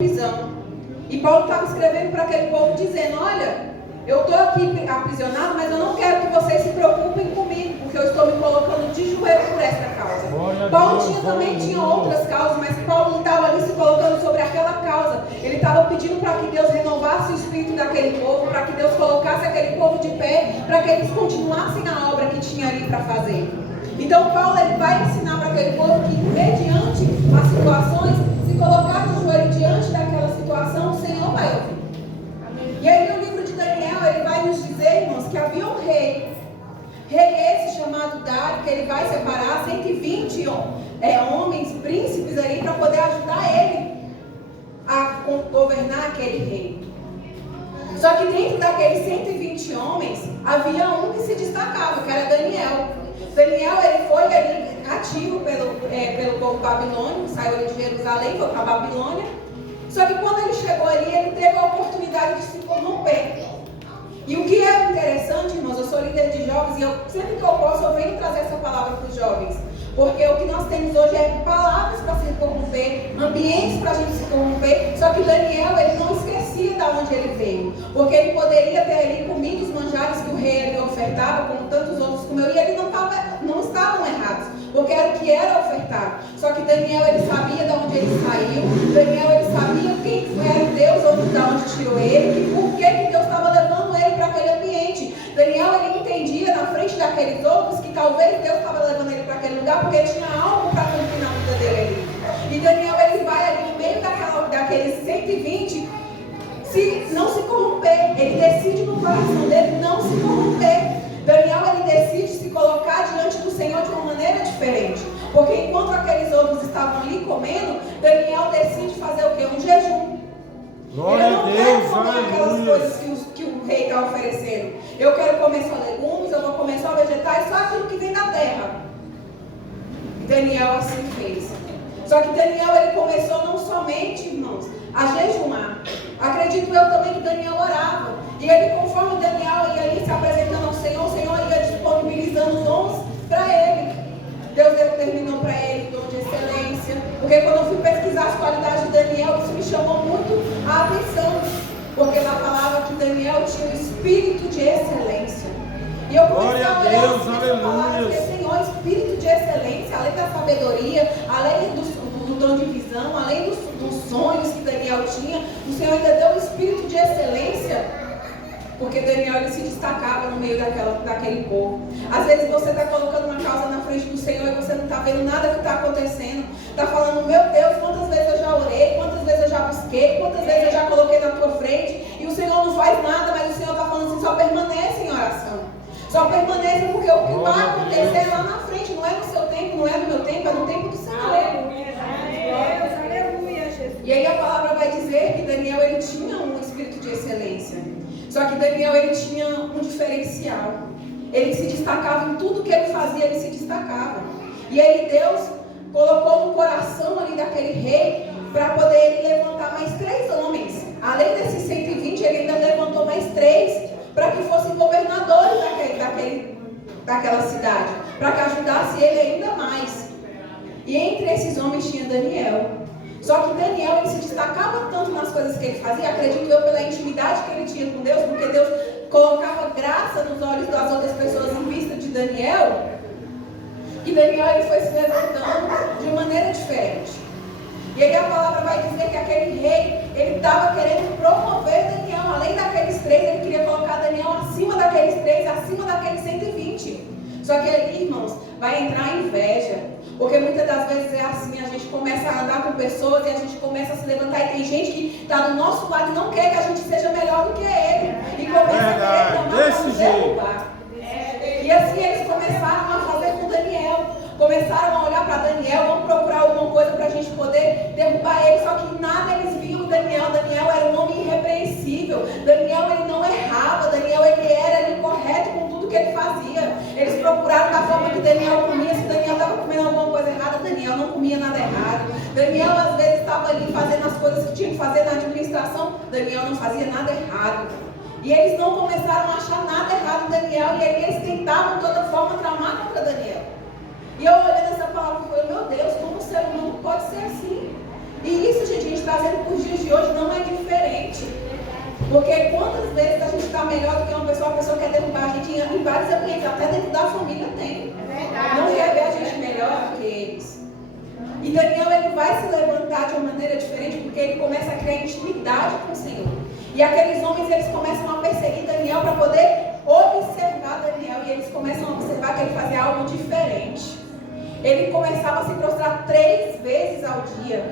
prisão. E Paulo estava escrevendo para aquele povo dizendo: olha, eu estou aqui aprisionado, mas eu não quero que vocês se preocupem comigo, porque eu estou me colocando de joelho por esta causa. Paulo também tinha outras causas, mas Paulo estava ali se colocando sobre aquela causa. Ele estava pedindo para que Deus renovasse o espírito daquele povo, para que Deus colocasse aquele povo de pé, para que eles continuassem a obra que tinha ali para fazer. Então Paulo ele vai ensinar para aquele povo que, mediante as situações, se colocar de joelho diante daquela situação, o Senhor vai ouvir. E aí no livro de Daniel, ele vai nos dizer, irmãos, que havia um rei esse chamado Dário, que ele vai separar 120 homens, príncipes ali, para poder ajudar ele a governar aquele reino. Só que dentro daqueles 120 homens, havia um que se destacava, que era Daniel. Daniel, ele foi ali cativo pelo povo babilônico, saiu ali de Jerusalém, foi para a Babilônia. Só que quando ele chegou ali, ele teve a oportunidade de se corromper. E o que é interessante, irmãos, eu sou líder de jovens e sempre que eu posso, eu venho trazer essa palavra para os jovens. Porque o que nós temos hoje é palavras para se corromper, ambientes para a gente se corromper. Só que Daniel, ele não esquecia de onde ele veio. Porque ele poderia ter ali comido os manjares que o rei lhe ofertava, como tantos outros comeu, e eles não estavam errados. Porque era o que era ofertado. Só que Daniel, ele sabia de onde ele saiu. Daniel, ele sabia quem era Deus, de onde tirou ele, e por que Deus estava levando ele para aquele ambiente. Daniel, ele entendia na frente daqueles outros que talvez Deus estava levando ele para aquele lugar porque ele tinha algo para cumprir na vida dele ali. E Daniel, ele vai ali no meio daqueles 120, não se corromper. Ele decide no coração dele não se corromper. Daniel, ele decide se colocar diante do Senhor de uma maneira diferente. Porque enquanto aqueles outros estavam ali comendo, Daniel decide fazer o quê? Um jejum. Glória ele não a Deus, quer comer aquelas coisas que o rei está oferecendo. Eu quero comer só legumes, eu vou comer só vegetais, só aquilo que vem da terra. Daniel assim fez. Só que Daniel, ele começou não somente, irmãos, a jejuar. Acredito eu também que Daniel orava. E ele, conforme Daniel ia ali se apresentando ao Senhor, o Senhor ia disponibilizando dons para ele. Deus determinou para ele dom de excelência. Porque quando eu fui pesquisar as qualidades de Daniel, isso me chamou muito a atenção. Porque lá falava que Daniel tinha um espírito de excelência. E eu comecei a olhar essa palavra e falei: Senhor, espírito de excelência, além da sabedoria, além do dom de visão, além dos sonhos que Daniel tinha, o Senhor ainda deu um espírito de excelência. Porque Daniel, ele se destacava no meio daquele povo. Às vezes você está colocando uma causa na frente do Senhor e você não está vendo nada que está acontecendo. Está falando: meu Deus, quantas vezes eu já orei, quantas vezes eu já busquei, quantas vezes eu já coloquei na tua frente e o Senhor não faz nada, mas o Senhor está falando assim: só permanece em oração. Só permaneça, porque o que vai acontecer é lá na frente. Não é no seu tempo, não é no meu tempo, é no tempo do Senhor. Aleluia, Jesus. E aí a palavra vai dizer que Daniel, ele tinha um espírito de excelência. Só que Daniel, ele tinha um diferencial. Ele se destacava em tudo que ele fazia, ele se destacava. E aí Deus colocou no coração ali daquele rei para poder ele levantar mais 3 homens. Além desses 120, ele ainda levantou mais 3 para que fossem governadores daquela cidade, para que ajudasse ele ainda mais. E entre esses homens tinha Daniel. Só que Daniel, ele se destacava tanto nas coisas que ele fazia, acredito eu, pela intimidade que ele tinha com Deus, porque Deus colocava graça nos olhos das outras pessoas em vista de Daniel, que Daniel, ele foi se levantando de maneira diferente. E aí a palavra vai dizer que aquele rei, ele estava querendo promover Daniel. Além daqueles 3, ele queria colocar Daniel acima daqueles 3, acima daqueles 120. Só que ali, irmãos, vai entrar a inveja. Porque muitas das vezes é assim, a gente começa a andar com pessoas e a gente começa a se levantar e tem gente que está do nosso lado e não quer que a gente seja melhor do que ele. E começa a querer tomar o seu lugar. E assim eles começaram a fazer com Daniel. Começaram a olhar para Daniel, vamos procurar alguma coisa para a gente poder derrubar ele. Só que nada eles viam em Daniel. Daniel era um homem irrepreensível. Daniel, ele não errava. Daniel, ele era ali correto com tudo que ele fazia. Eles procuraram da forma que Daniel comia. Se Daniel estava comendo alguma coisa errada, Daniel não comia nada errado. Daniel às vezes estava ali fazendo as coisas que tinha que fazer na administração. Daniel não fazia nada errado. E eles não começaram a achar nada errado em Daniel. E eles tentavam de toda forma tramar contra Daniel. E eu olhando essa palavra e falei: meu Deus, como o ser humano pode ser assim? E isso, gente, a gente trazendo para os dias de hoje não é diferente. Porque quantas vezes a gente está melhor do que uma pessoa, a pessoa quer derrubar a gente em vários ambientes, até dentro da família tem. Não quer ver a gente melhor que eles. E Daniel, ele vai se levantar de uma maneira diferente, porque ele começa a criar intimidade com o Senhor. E aqueles homens, eles começam a perseguir Daniel para poder observar Daniel. E eles começam a observar que ele fazia algo diferente. Ele começava a se prostrar 3 vezes ao dia.